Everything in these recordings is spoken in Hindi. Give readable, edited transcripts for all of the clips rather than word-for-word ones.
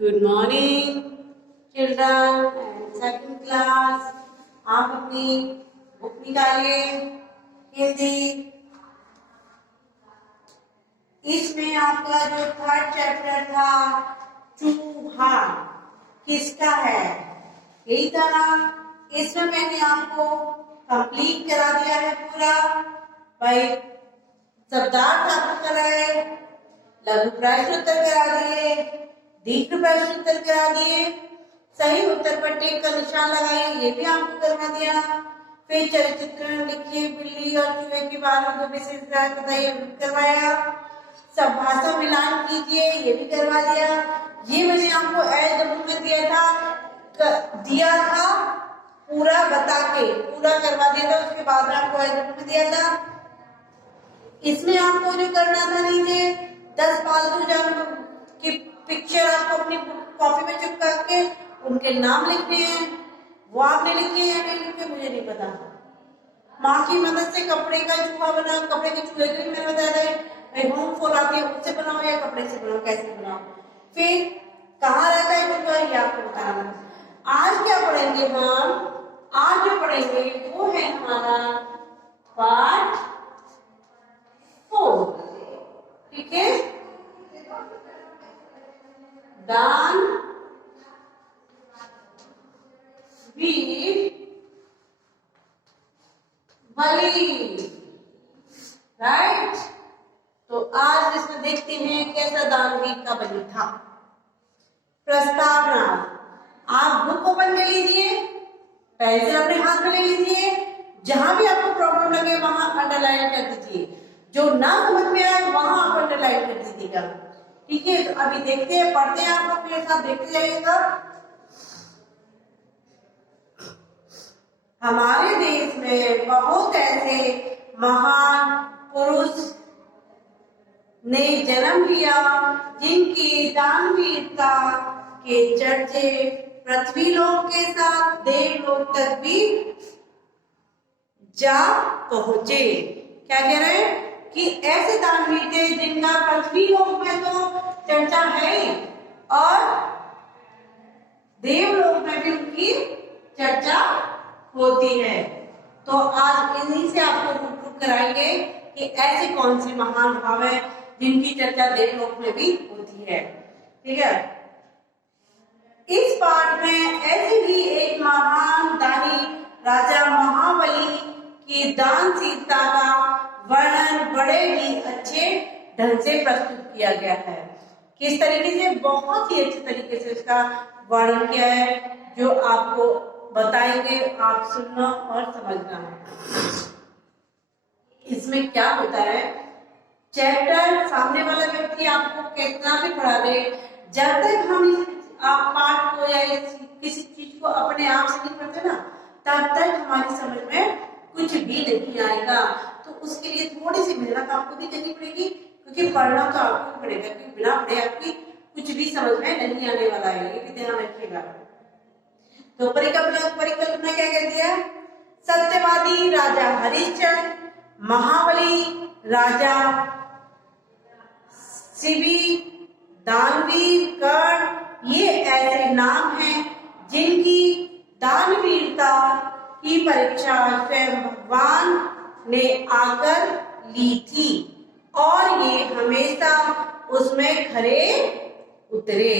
Good morning children and second class. आप अपनी बुक निकालिए हिंदी। इसमें आपका जो थर्ड चैप्टर था चूहा किसका है, यही था ना। इसमें मैंने आपको कंप्लीट करा दिया है पूरा। भाई शब्दार्थ आपको कराए, लघु प्रश्न उत्तर करा दिए, दीर्घ प्रश्न उत्तर करा दिए, सही उत्तर पर टिक का निशान लगाइए, ये भी आपको करवा दिया। फिर चलचित्र लिखिए, बिल्ली और चूहे के बारे में 2 विशेष बताइए, करवाया। सब भाषा मिलान कीजिए, ये भी करवा दिया। ये मैंने आपको एज बुक में दिया था पूरा बता के, पूरा करवा दिया था। उसके बाद में आपको एज बुक में दिया था। इसमें आपको जो करना था, नीचे 10 पालतू जानवर की पिक्चर आपको अपनी कॉपी में चिपका के उनके नाम लिखने हैं। वो आपने लिखे या नहीं लिखे मुझे नहीं पता। माँ की मदद से कपड़े का चूहा बना, कपड़े के चूहे के मैंने बताया था होम फोल आती है उससे बनाओ या कपड़े से बनाओ, कैसे बनाओ। फिर कहाँ रहता है चूहा ये आपको बताना। आज क्या पढ़ेंगे हम, आज जो पढ़ेंगे वो है हमारा पार्ट 4, ठीक है। दान वीर बलि, राइट। तो आज इसमें देखते हैं कैसा दानवीर का बलि था। प्रस्तावना, आप बुक ओपन कर लीजिए, पेंसिल अपने हाथ में ले लीजिए, जहां भी आपको प्रॉब्लम लगे वहां अंडरलाइन कर दीजिए, जो ना समझ में आए वहां आप अंडरलाइन कर दीजिएगा, ठीक है। तो अभी देखते हैं, पढ़ते हैं, आप लोग मेरे साथ देखते जाइएगा। हमारे देश में बहुत ऐसे महान पुरुष ने जन्म लिया जिनकी दानवीरता के चर्चे पृथ्वी लोक के साथ देवलोक तक भी जा पहुंचे। क्या कह रहे हैं कि ऐसे दानवीर थे जिनका पृथ्वी लोक में तो चर्चा है और देवलोक में भी उनकी चर्चा होती है। तो आज इन्हीं से आपको प्रूव कराएंगे कि ऐसे कौन से महान भाव है जिनकी चर्चा देवलोक में भी होती है, ठीक है। इस पाठ में ऐसे भी एक महान दानी राजा महाबली की दानशीलता का वर्णन बड़े ही अच्छे ढंग से प्रस्तुत किया गया है। किस तरीके से, बहुत ही अच्छे तरीके से इसका वर्णन किया है, जो आपको बताएंगे, आप सुनना और समझना है। इसमें क्या होता है, चैप्टर सामने वाला व्यक्ति आपको कितना भी पढ़ा दे, जब तक हम आप पाठ को या किसी चीज को अपने आप से नहीं पढ़ते ना, तब तक हमारी समझ में कुछ भी नहीं आएगा। तो उसके लिए थोड़ी सी मेहनत आपको भी करनी पड़ेगी, क्योंकि पढ़ना तो आपको पड़ेगा, क्योंकि बिना पढ़े आपकी कुछ भी समझ में नहीं आने वाला है, ये भी ध्यान रखिएगा। तो परिकल्पना क्या कहती है, सत्यवादी राजा हरिश्चंद्र, महाबली राजा शिवी, दानवीर, कर्ण, ये ऐसे नाम हैं जिनकी दानवीरता की परीक्षा स्वयं भगवान ने आकर ली थी और ये हमेशा उसमें खरे उतरे।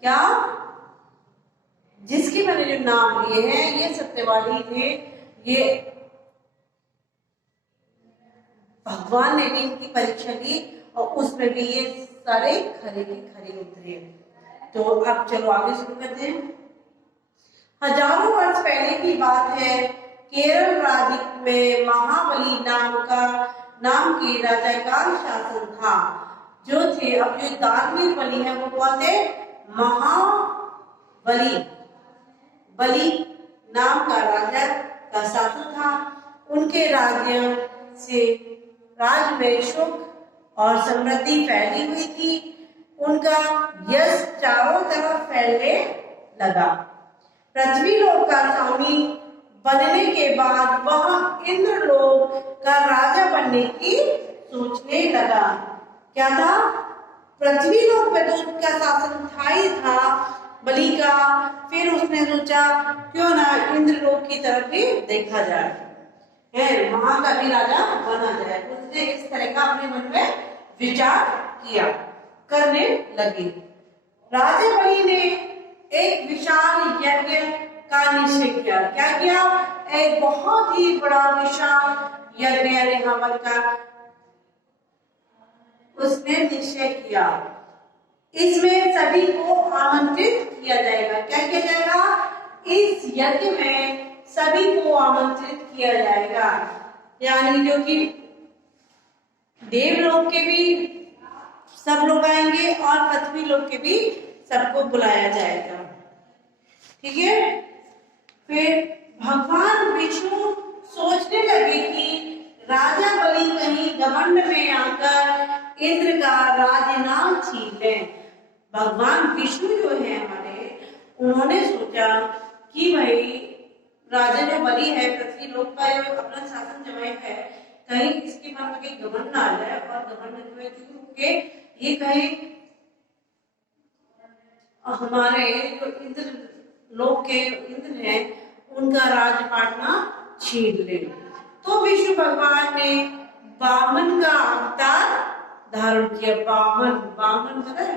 क्या, जिसके मैंने जो नाम लिए हैं ये सत्यवादी थे, ये भगवान ने भी इनकी परीक्षा ली और उसमें भी ये सारे खरे के खरे उतरे। तो अब चलो आगे शुरू करते हैं। हजारों वर्ष पहले की बात है, केरल राज्य में महाबली नाम के राजा का शासन था, जो थे। अब जो दानवीर बलि है वो कौन थे, महाबली बलि नाम का राजा का शासन था। उनके राज्य से राज्य में सुख और समृद्धि फैली हुई थी। उनका यश चारों तरफ फैलने लगा। पृथ्वी लोक का स्वामी बनने के बाद वह इंद्रलोक का राजा बनने की सोचने लगा। क्या था, पृथ्वी लोक पे तो उसका शासन था ही था बलि का। फिर उसने सोचा क्यों ना इंद्र लोक की तरफ भी देखा जाए, है वहां का भी राजा बना जाए। उसने इस तरह का अपने मन में विचार किया, करने लगी। राजा बलि ने एक विशाल यज्ञ का निश्चय किया। क्या किया? एक बहुत ही बड़ा विशाल यज्ञ यानी हवन का उसने निश्चय किया। इसमें सभी को आमंत्रित किया जाएगा। क्या किया जाएगा? इस यज्ञ में सभी को आमंत्रित किया जाएगा, यानी जो कि देवलोक के भी सब लोग आएंगे और पृथ्वी लोक के भी सबको बुलाया जाएगा। ठीक है। फिर भगवान विष्णु सोचने लगे कि राजा बलि कहीं घमंड में आकर इंद्र का राज्य ना छीन ले। भगवान विष्णु जो है हमारे, उन्होंने सोचा कि भाई राजा जो बलि है पृथ्वी लोक का जो अपना शासन जमाया है, कहीं इसके मन में कहीं घमंड ना आ जाए और घमंड में चूक के ये कहीं हमारे जो इंद्र लोक के इंद्र हैं उनका राजपाट ना छीन ले। तो विष्णु भगवान ने वामन का अवतार धारण किया। वामन पता है?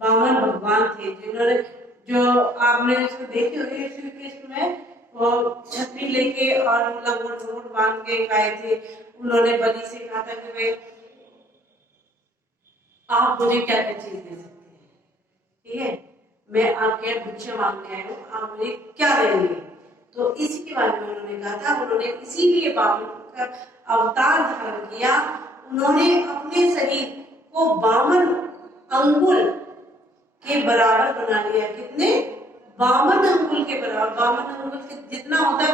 वामन भगवान थे जिन्होंने, जो आपने इसको देखे होंगे श्री कृष्ण में, वो छतरी लेके और लंगोट बांध के आए थे। उन्होंने बलि से कहा था कि भाई आप मुझे क्या क्या चीज दे सकते हैं, ठीक है, मैं आपके यहाँ भिक्षा मांगने आया हूँ, आप मुझे क्या देंगे? तो इसी के बारे में उन्होंने कहा था। उन्होंने इसीलिए वामन का अवतार धारण किया। उन्होंने अपने शरीर को 52 अंगुल के बराबर बना लिया। कितने? 52 अंगुल के बराबर। 52 अंगुल के जितना होता है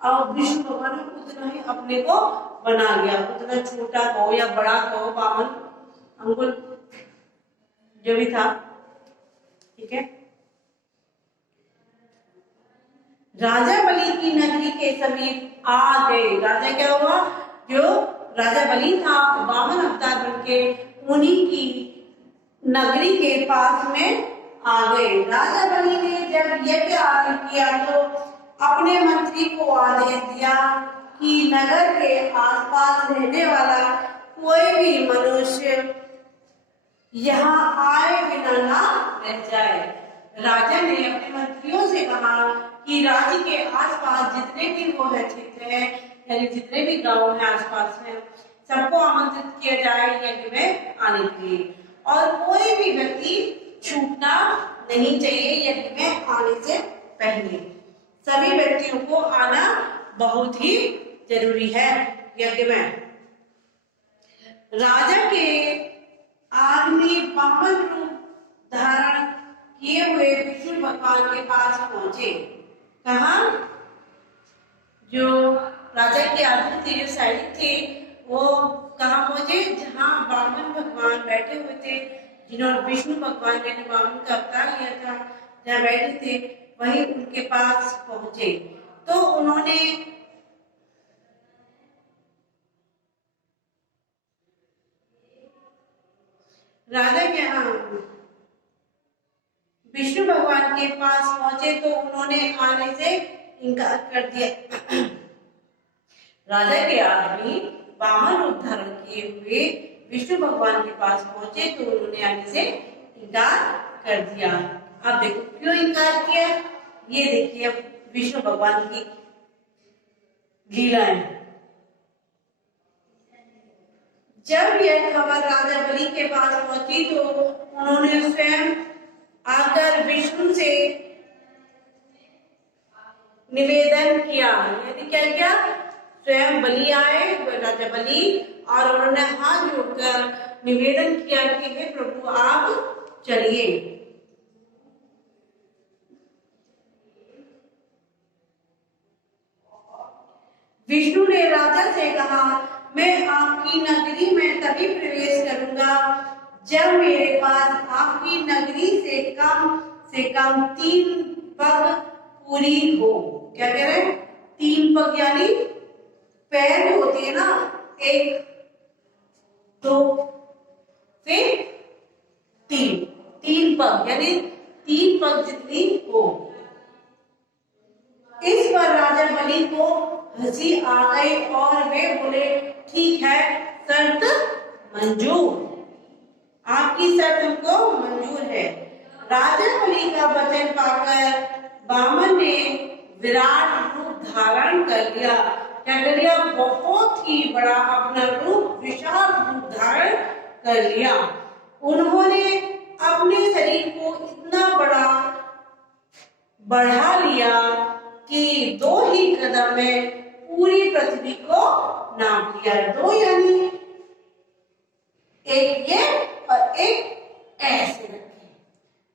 और विष्णु भगवान ने उतना ही अपने को बना लिया। उतना छोटा कहो या बड़ा कहो, 52 अंगुल जो भी था। ठीक है। राजा बलि की नगरी के समीप आ गए। राजा क्या हुआ? जो राजा बलि था वामन अवतार बन के उन्हीं की नगरी के पास में आ गए। राजा बलि ने जब यज्ञ आरंभ किया तो अपने मंत्री को आदेश दिया कि नगर के आसपास रहने वाला कोई भी मनुष्य यहाँ आए बिना ना रह जाए। राजा ने अपने मंत्रियों से कहा कि राज्य के आसपास जितने भी वो है क्षेत्र है, यानी जितने भी गांव हैं आसपास में, सबको आमंत्रित किया जाए यज्ञ में आने के लिए, और कोई भी व्यक्ति छूटना नहीं चाहिए यज्ञ में आने से पहले। सभी व्यक्तियों को आना बहुत ही जरूरी है यज्ञ में। राजा के आदमी 52 रूप धारण किए हुए विष्णु भगवान के पास पहुंचे। कहा? जो राजा के आदमी थे, जो सैनिक थे, वो कहाँ पहुंचे? जहाँ वामन भगवान बैठे हुए थे, जिन्होंने विष्णु भगवान ने वामन का अवतार लिया था, जहाँ बैठे थे वहीं उनके पास पहुंचे। तो उन्होंने राजा के यहाँ विष्णु भगवान के पास पहुंचे तो उन्होंने आने से इनकार कर दिया। राजा के आदमी वामन रूप धारण किए हुए विष्णु भगवान के पास पहुंचे तो उन्होंने आने से इनकार कर दिया। अब देखो क्यों इनकार किया, ये देखिए विष्णु भगवान की लीलाएं। जब यह खबर राजा बलि के पास पहुंची तो उन्होंने स्वयं आकर विष्णु से निवेदन किया। यदि क्या किया? स्वयं बलि आए, राजा बलि, और उन्होंने हाथ जोड़कर निवेदन किया कि हे प्रभु आप चलिए। विष्णु ने राजा से कहा, मैं आपकी नगरी में तभी प्रवेश करूंगा जब मेरे पास आपकी नगरी से कम 3 पग पूरी हो। क्या कह रहे हैं? 3 पग यानी पैर होती है ना, 1 2 फिर 3 पग यानी 3 पग जितनी हो। इस पर राजा बलि को हंसी आ गई और वे बोले ठीक है, शर्त मंजूर, आपकी शर्त हमको मंजूर है। राजा बलि का वचन पाकर बामन ने विराट रूप धारण कर लिया। क्या कर लिया? बहुत ही बड़ा अपना रूप, विशाल रूप धारण कर लिया। उन्होंने अपने शरीर को इतना बड़ा बढ़ा लिया कि 2 ही कदम में पूरी पृथ्वी को नाप लिया। 2 यानी एक ये और एक ऐसे रखे,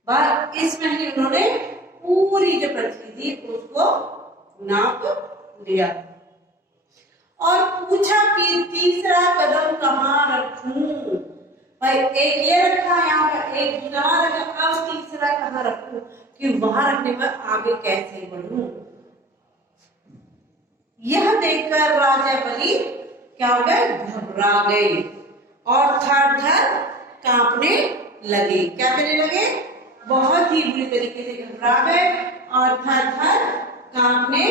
बस इसमें ही उन्होंने पूरी जो पृथ्वी थी उसको नाप लिया। और पूछा कि तीसरा कदम कहाँ रखूं? भाई एक ये रखा यहाँ पर, एक दूसरा रखा, अब तीसरा कहाँ रखूं कि वहां रखने पर आगे कैसे बढ़ूं? यह देखकर राजा बलि क्या हो गए? घबरा गए और थर-थर कांपने लगे। क्या करने लगे? बहुत ही बुरी तरीके से घबरा गए और थर-थर कांपने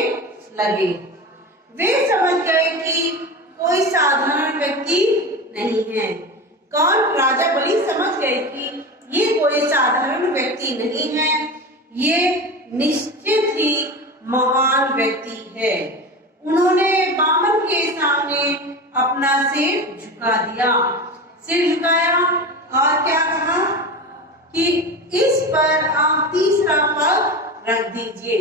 लगे। वे समझ गए कि कोई साधारण व्यक्ति नहीं है। कौन? राजा बलि समझ गए कि ये कोई साधारण व्यक्ति नहीं है, ये निश्चित ही महान व्यक्ति है। उन्होंने बामन के सामने अपना सिर झुका दिया। सिर झुकाया और क्या कहा कि इस पर आप तीसरा पग रख दीजिए।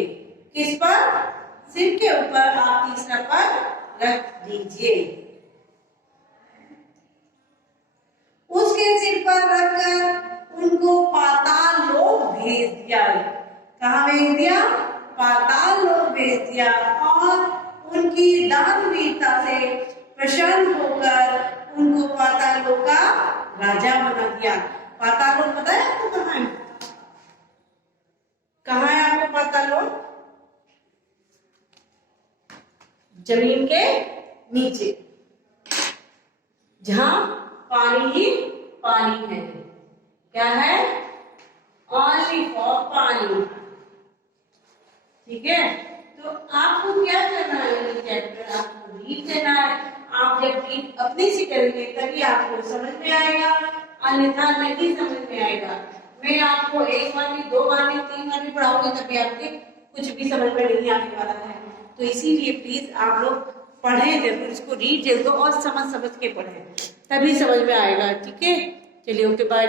किस पर? सिर के ऊपर आप तीसरा पग रख दीजिए। उसके सिर पर रखकर उनको पाताल लोक भेज दिया। कहाँ भेज दिया? पाताल लोक भेज दिया और उनकी दानवीरता से प्रसन्न होकर उनको पाताल लोक का राजा बना दिया। पाताल लोक पता है आपको कहाँ है? कहाँ है आपको पाताल लोक? जमीन के नीचे, जहां पानी ही पानी है। क्या है? ओनली फॉर पानी। ठीक है, तो आपको क्या करना है? ये चैप्टर आपको रीड करना है। आप जब रीड अपने से करेंगे तभी आपको समझ में आएगा, अन्यथा नहीं समझ में आएगा। मैं आपको 1 बार नहीं, 2 बार नहीं, 3 बार भी पढ़ाऊंगी तभी आपके कुछ भी समझ में नहीं आने वाला है। तो इसीलिए प्लीज आप लोग पढ़ें जरूर, इसको रीड जरूर और समझ के पढ़ें, तभी समझ में आएगा। ठीक है, चलिए ओके बाय।